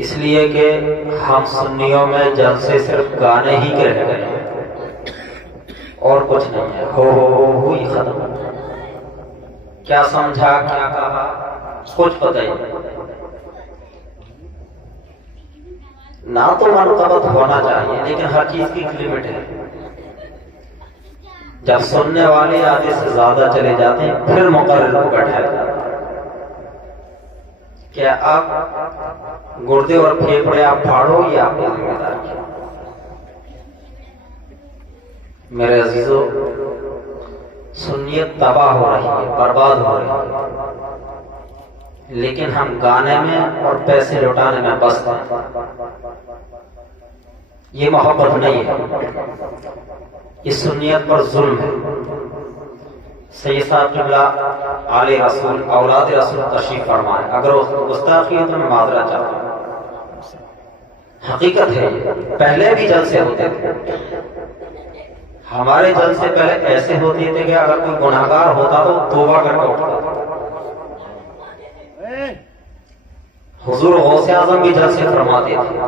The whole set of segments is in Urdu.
اس لیے کہ ہم سنیوں میں جلسے صرف گانے ہی کے رہ گئے ہیں اور کچھ نہیں ہے، ہو ہی ختم. کیا سمجھا کیا کہا کچھ پتہ ہی نہیں. نہ تو مرتبط ہونا چاہیے لیکن ہر چیز کی ایک لمٹ ہے. جب سننے والے آدھے سے زیادہ چلے جاتے ہیں پھر مقرر کو بیٹھایا جاتا ہے. کیا آپ گردے اور پھیپڑے آپ پھاڑو یا آپ کی ذمہ داری؟ میرے عزیزو، سنیت تباہ ہو رہی ہے، برباد ہو رہی ہے، لیکن ہم گانے میں اور پیسے لوٹانے میں بس ہیں. یہ محبت نہیں ہے، یہ سنیت پر ظلم ہے. سید صاحب قبلہ آل رسول اولاد رسول تشریف فرمائے. اگر گستاخی ہو تو میں معذرت چاہتا ہوں. حقیقت ہے یہ، پہلے بھی جلسے ہوتے تھے. ہمارے جلسے پہلے ایسے ہوتے تھے کہ اگر کوئی گناہگار ہوتا تو توبہ کر کے اٹھتا تھا. حضور غوث اعظم بھی جلسے فرماتے تھے.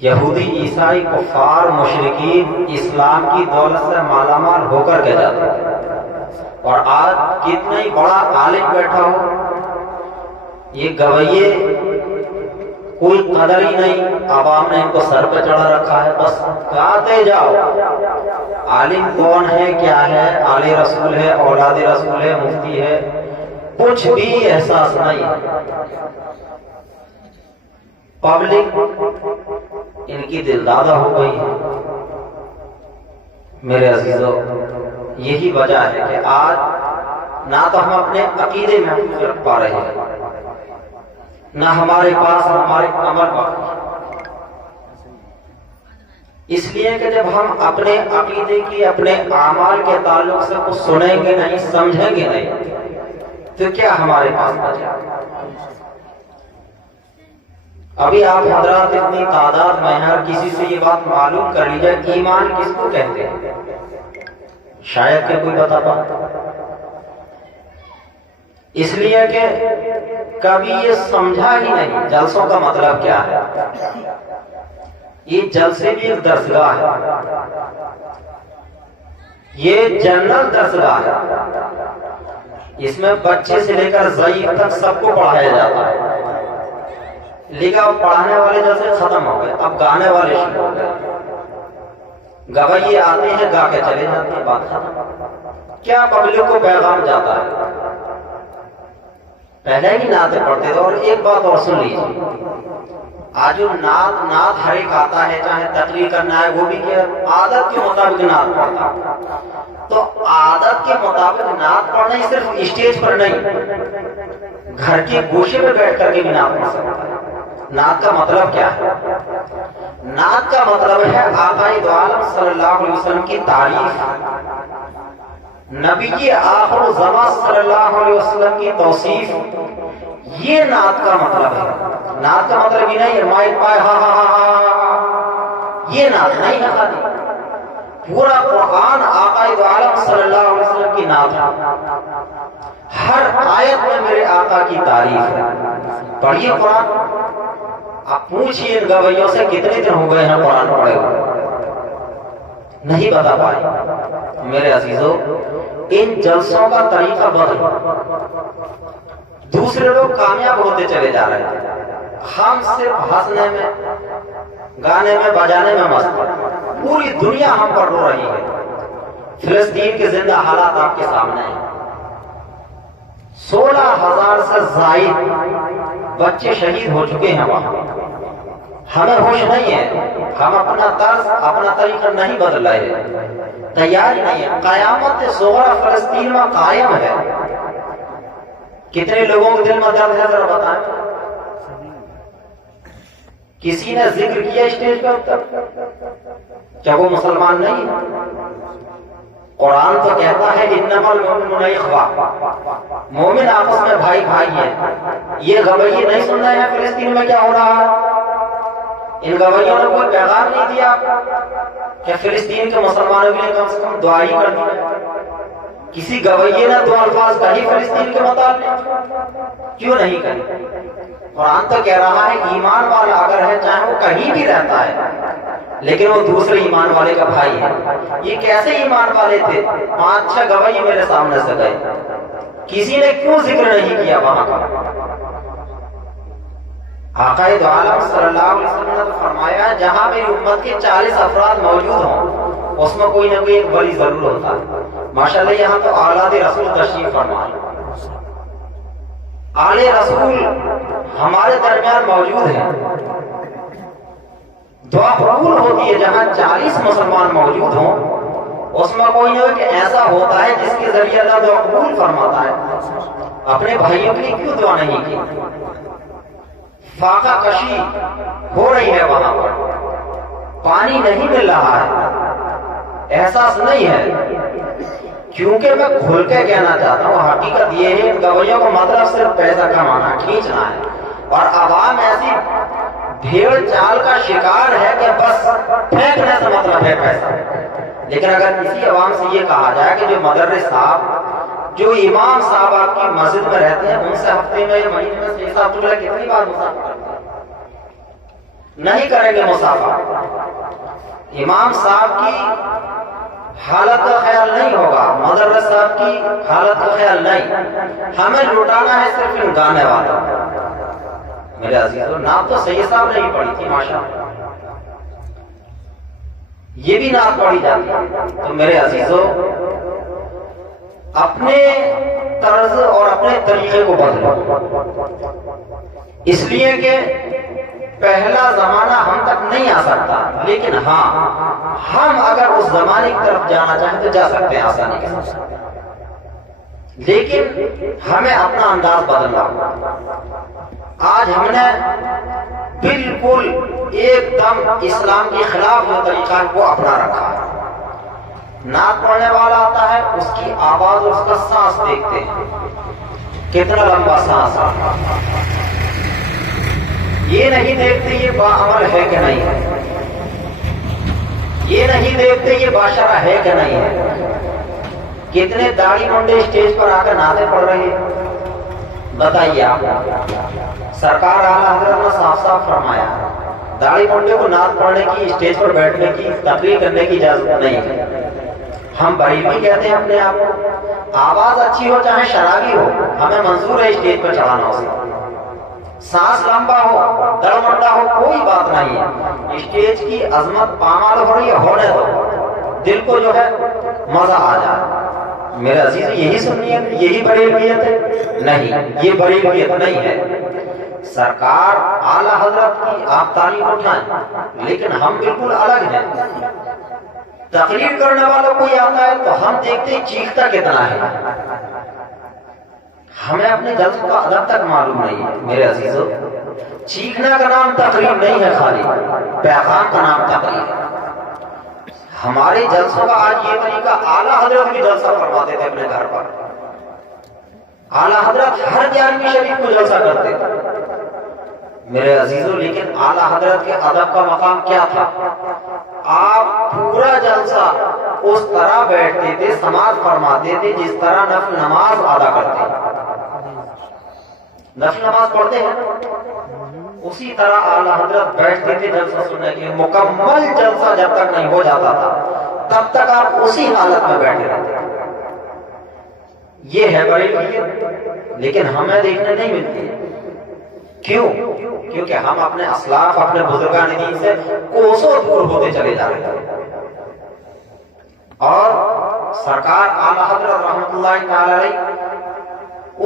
یہودی عیسائی کفار مشرکین اسلام کی دولت سے مالا مال ہو کر کے جاتے ہیں، اور آج کتنا ہی بڑا عالم بیٹھا ہو، یہ گویے کوئی قدر ہی نہیں. عوام نے ان کو سر پہ چڑھا رکھا ہے، بس گاتے جاؤ. عالم کون ہے، کیا ہے، آل رسول ہے، اولاد رسول ہے، مفتی ہے، کچھ بھی احساس نہیں. پبلک ان کی دلدادہ ہو گئی ہے. میرے عزیزو، یہی وجہ ہے کہ آج نہ تو ہم اپنے عقیدے محفوظ رکھ پا رہے ہیں، نہ ہمارے پاس ہمارے عمل باقی. اس لیے کہ جب ہم اپنے عقیدے کی، اپنے اعمال کے تعلق سے کچھ سنیں گے نہیں، سمجھیں گے نہیں، تو کیا ہمارے پاس بچا؟ ابھی آپ حضرات اتنی تعداد میں ہر کسی سے یہ بات معلوم کر لیجئے، ایمان کس کو کہتے ہیں؟ شاید کہ کوئی بتا پاتا. اس لیے کہ کبھی یہ سمجھا ہی نہیں جلسوں کا مطلب کیا ہے. یہ جلسے بھی ایک درسگاہ ہے، یہ جنرل درسگاہ ہے. اس میں بچے سے لے کر ضعیف تک سب کو پڑھایا جاتا ہے. لیکن اب پڑھانے والے جیسے ختم ہو گئے، اب گانے والے شروع ہو گئے. گویے آتے ہیں، گا کے چلے جاتے ہیں، بات ختم. کیا پبلک کو پیغام جاتا ہے؟ پہلے ہی نعتیں پڑھتے تھے. اور ایک بات اور سن لیجیے، آج جو نعت ہر ایک آتا ہے، چاہے تقریر کرنا ہے، وہ بھی کیا عادت کے مطابق نعت پڑھتا. تو عادت کے مطابق نعت پڑھنا ہی صرف اسٹیج پر نہیں، گھر کے گوشے پہ بیٹھ کر کے بھی نعت پڑھ سکتا ہے. نعت کا مطلب کیا ہے؟ نعت کا مطلب ہے آقا دو عالم صلی اللہ علیہ وسلم کی تعریف، نبی آخر الزمان صلی اللہ علیہ وسلم کی توصیف. یہ نعت کا مطلب ہے. نعت کا مطلب یہ نہیں ہے مائک پائے ہا ہا ہا، یہ نعت نہیں ہے. پورا قرآن آقا دو عالم صلی اللہ علیہ وسلم کی نعت ہے. ہر آیت میں میرے آقا کی تعریف ہے. پڑھیے قرآن. آپ پوچھئے ان گویوں سے کتنے دن ہو گئے ہیں قرآن پڑھے ہوئے، نہیں بتا پائے. میرے عزیزو، ان جلسوں کا طریقہ بدل. دوسرے لوگ کامیاب ہوتے چلے جا رہے ہیں، ہم صرف ہنسنے میں، گانے میں، بجانے میں مست. پوری دنیا ہم پر رو رہی ہے. فلسطین کے زندہ حالات آپ کے سامنے ہیں. 16,000 سے زائد بچے شہید ہو چکے ہیں وہاں. ہمیں ہوش نہیں ہے، ہم اپنا طرز، اپنا طریقہ نہیں بدل رہے ہیں، تیاری نہیں ہے. قیامت صغری فلسطین میں قائم ہے. کتنے لوگوں کے دل میں درد ہے ذرا بتائیں. کسی نے ذکر کیا اسٹیج پر؟ کیا وہ مسلمان نہیں؟ قرآن تو کہتا ہے انما المؤمنون اخوہ، مومن آپس میں بھائی بھائی ہیں. یہ گویے نہیں سن رہے ہیں فلسطین میں کیا ہو رہا ہے؟ ان گویوں نے کوئی پیغام نہیں دیا کہ فلسطین کے مسلمانوں کے لیے کم سے کم دعا ہی کر دی. کسی گویے نے دو الفاظ کہی فلسطین کے متعلق؟ کیوں نہیں کہی؟ قرآن تو کہہ رہا ہے ایمان والا اگر ہے چاہے وہ کہیں بھی رہتا ہے لیکن وہ دوسرے ایمان والے کا بھائی ہے۔ یہ کیسے ایمان والے تھے؟ 5-6 گواہی میرے سامنے سے گئے، کسی نے کیوں ذکر نہیں کیا وہاں کا؟ آقا دو عالم صلی اللہ علیہ وسلم نے فرمایا جہاں میری امت کے 40 افراد موجود ہوں اس میں کوئی نہ کوئی ایک ولی ضرور ہوتا ہے۔ ماشاءاللہ یہاں تو اولاد رسول تشریف فرمائے، آل رسول ہمارے درمیان موجود ہیں۔ دعا قبول ہوتی ہے جہاں 40 مسلمان موجود ہوں، اس میں کوئی نہ کوئی ایسا ہوتا ہے جس کے ذریعے اللہ دعا قبول فرماتا ہے۔ اپنے بھائیوں کے لیے کیوں دعا نہیں کی؟ فاقہ کشی ہو رہی ہے، وہاں پر پانی نہیں مل رہا ہے، احساس نہیں ہے، کیونکہ میں کھل کے کہنا چاہتا ہوں حقیقت یہ ہے گویوں کو مطلب صرف پیسہ کمانا کھینچنا ہے، اور عوام ایسی بھیڑ چال کا شکار ہے کہ بس پھینکنے سے مطلب ہے پیسہ۔ لیکن اگر کسی عوام سے یہ کہا جائے کہ جو مدرس صاحب جو امام صاحب آپ کی مسجد میں رہتے ہیں ان سے ہفتے میں یا مہینے میں 6-7 ٹکڑے کتنی بار مسافہ کرتے ہیں؟ نہیں کریں گے مسافہ۔ امام صاحب کی حالت کا خیال نہیں ہوگا، مدرس صاحب کی حالت کا خیال نہیں، ہمیں لٹانا ہے صرف ان گانے والا۔ میرے عزیزو نام تو سید صاحب نے ہی پڑھی تھی ماشاءاللہ، یہ بھی نعت پڑھی جاتی ہے۔ تو میرے عزیزو اپنے طرز اور اپنے طریقے کو بدلو، اس لیے کہ پہلا زمانہ ہم تک نہیں آ سکتا، لیکن ہاں ہم اگر اس زمانے کی طرف جانا چاہیں تو جا سکتے ہیں آسانی کے ساتھ، لیکن ہمیں اپنا انداز بدلنا ہوگا۔ آج ہم نے بالکل ایک دم اسلام کے خلاف جو طریقہ ہے وہ اپنا رکھا ہے۔ نعت پڑھنے والا آتا ہے، اس کی آواز اور اس کا سانس دیکھتے ہیں کتنا لمبا سانس ہے، یہ نہیں دیکھتے یہ باعمل ہے کہ نہیں ہے، یہ نہیں دیکھتے یہ باشرہ ہے کہ نہیں ہے۔ کتنے داڑھی منڈے اسٹیج پر آ کر نعتیں پڑھ رہے ہیں، بتائیے آپ۔ سرکار اعلیٰ حضرت نے صاف صاف فرمایا داڑھی منڈے کو نعت پڑھنے کی، اسٹیج پر بیٹھنے کی، تقریر کرنے کی اجازت نہیں ہے۔ ہم بریلوی کہتے ہیں اپنے آپ کو، آواز اچھی ہو چاہے شرابی ہو ہمیں منظور ہے اسٹیج پر چڑھانا اسے، سانس لمبا ہو دڑ منڈا ہو کوئی بات نہیں ہے، اسٹیج کی عظمت پامال ہو رہی ہے ہونے دو، دل کو جو ہے مزہ آ جائے۔ میرے عزیز یہی سنیت یہی بریلویت ہے؟ نہیں، یہ بریلویت نہیں ہے۔ سرکار اعلیٰ حضرت کی آپ تعریف اٹھائیں، لیکن ہم بالکل الگ ہیں۔ تقریر کرنے والا کوئی آتا ہے تو ہم دیکھتے ہیں چیختا کتنا ہے، ہمیں اپنے جلسوں کا ادب تک معلوم نہیں ہے۔ میرے عزیزو چیخنا کا نام تقریر نہیں ہے، خالی پیغام کا نام تقریر ہے۔ ہمارے جلسوں کا آج یہ طریقہ، اعلیٰ حضرت بھی جلسہ فرماتے تھے اپنے گھر پر، اعلیٰ حضرت ہر 11ویں شریف کو جلسہ کرتے تھے میرے عزیزو، لیکن اعلیٰ حضرت کے ادب کا مقام کیا تھا؟ آپ پورا جلسہ اس طرح بیٹھتے تھے، سماعت فرماتے تھے جس طرح نفل نماز ادا کرتے ہیں، نفل نماز پڑھتے ہیں اسی طرح اعلیٰ حضرت بیٹھتے تھے جلسہ سننے کے لیے۔ مکمل جلسہ جب تک نہیں ہو جاتا تھا تب تک آپ اسی حالت میں بیٹھے رہتے تھے۔ یہ ہے بریلویت، لیکن ہمیں دیکھنے نہیں ملتی۔ کیوں؟ کیونکہ ہم اپنے اسلاف اپنے بزرگان دین سے کوسوں دور ہوتے چلے جا رہے ہیں، اور سرکار اعلیٰ حضرت رحمۃ اللہ تعالی علیہ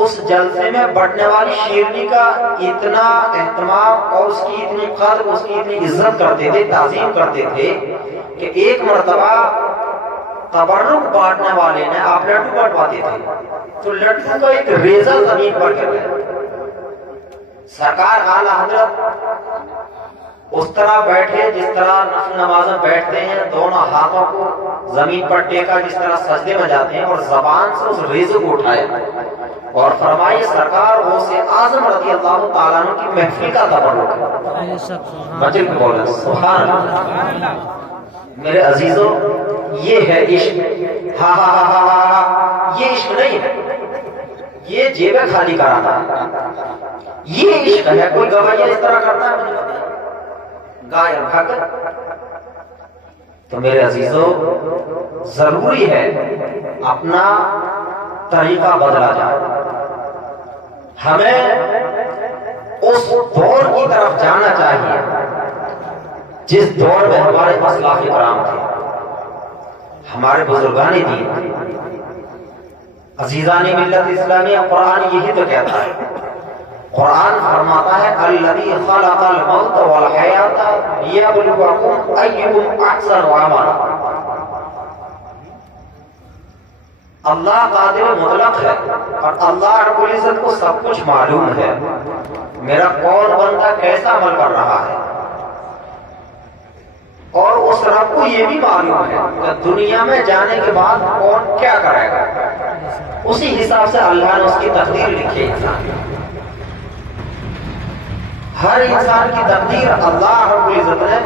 اس جلسے میں بڑھنے والی شیرنی کا اتنا اہتمام اور اس کی اتنی قدر، اس کی اتنی عزت کرتے تھے، تعظیم کرتے تھے کہ ایک مرتبہ تبرک بانٹنے والے نے، آپ لڈو بانٹواتے تھے تو لڈو کا ایک ریزہ زمین پر گر گیا۔ سرکار اعلیٰ حضرت اس طرح بیٹھے جس طرح نفل نماز میں بیٹھتے ہیں، دونوں ہاتھوں کو زمین پر ٹیکا جس طرح سجدے میں جاتے ہیں، اور زبان سے اس ریزے کو اٹھایا اور فرمائے سرکار غوث اعظم رضی اللہ تعالیٰ عنہ کی محفل کا تبرک ہے۔ بچے کو بولیں سبحان اللہ۔ میرے عزیزوں یہ ہے عشق. ہاں ہاں ہاں ہاں ہاں یہ عشق نہیں ہے، یہ جیبیں خالی کرانا ہے. یہ عشق ہے. کوئی گوائیاں اس طرح کرتا ہے مجھے بتائیں، گائے بھاگر. تو میرے عزیزوں ضروری ہے اپنا طریقہ بدلا جائے. ہمیں اس دور کی طرف جانا چاہیے جس دور میں ہمارے اسلاف کرام تھے، ہمارے بزرگان دین تھے. عزیزان ملت اسلامیہ قرآن یہی تو کہتا ہے. قرآن فرماتا ہے الذی خلق الموت والحیات لیبلوکم ایکم احسن عملا. اللہ قادر مطلق ہے اور اللہ رب العزت کو سب کچھ معلوم ہے. میرا کون بندہ کیسا عمل کر رہا ہے، اور اس رب کو یہ بھی معلوم ہے کہ دنیا میں جانے کے بعد کون کیا کرے گا. اسی حساب سے اللہ نے اس کی تقدیر لکھی ہے. ہر انسان کی تقدیر اللہ رب العزت نے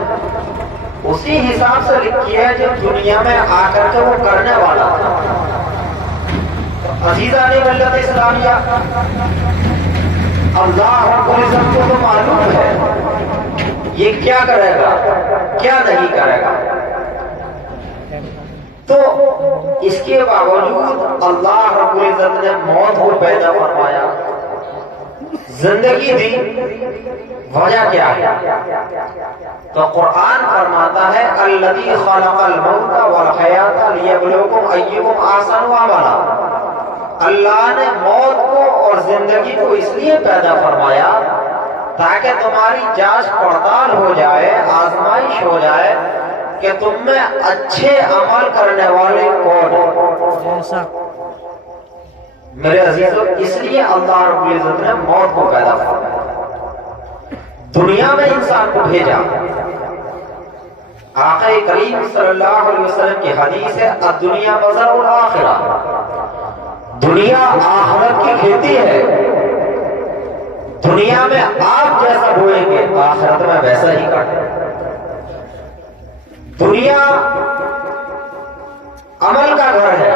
اسی حساب سے لکھی ہے جو دنیا میں آ کر کے وہ کرنے والا تھا. عزیزان ملت اسلامیہ اللہ رب العزت کو تو معلوم ہے یہ کیا کرے گا کیا نہیں کرے گا. تو اس کے باوجود اللہ رب العزت نے موت کو پیدا فرمایا، زندگی دی. وجہ کیا ہے؟ تو قرآن فرماتا ہے الذی خلق الموت والحیات لیبلوکم ایکم احسن عملا. اللہ نے موت کو اور زندگی کو اس لیے پیدا فرمایا تاکہ تمہاری جانچ پڑتال ہو جائے، آزمائش ہو جائے کہ تم میں اچھے عمل کرنے والے کون ہیں. میرے عزیزوں اس لیے اللہ رب العزت نے موت کو پیدا فرمایا، دنیا میں انسان کو بھیجا. آقا کریم صلی اللہ علیہ وسلم کی حدیث ہے الدنیا مزرع الآخرہ. دنیا آخرت کی کھیتی ہے. دنیا میں آپ جیسا بوئیں گے آخرت میں ویسا ہی کاٹیں. دنیا عمل کا گھر ہے،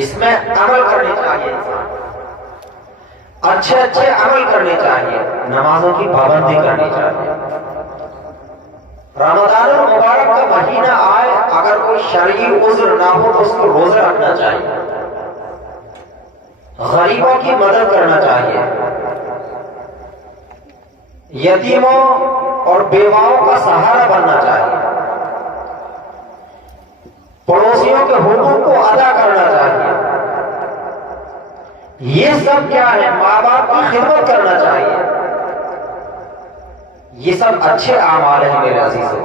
اس میں عمل کرنے چاہیے انسان، اچھے اچھے عمل کرنے چاہیے، نمازوں کی پابندی کرنی چاہیے. رمضان المبارک کا مہینہ آئے اگر کوئی شرعی عذر نہ ہو تو اس کو روزہ رکھنا چاہیے، غریبوں کی مدد کرنا چاہیے، یتیموں اور بیواؤں کا سہارا بننا چاہیے، پڑوسیوں کے حقوق کو ادا کرنا چاہیے. یہ سب کیا ہے؟ ماں باپ کی خدمت کرنا چاہیے. یہ سب اچھے اعمال ہیں میرے عزیزوں.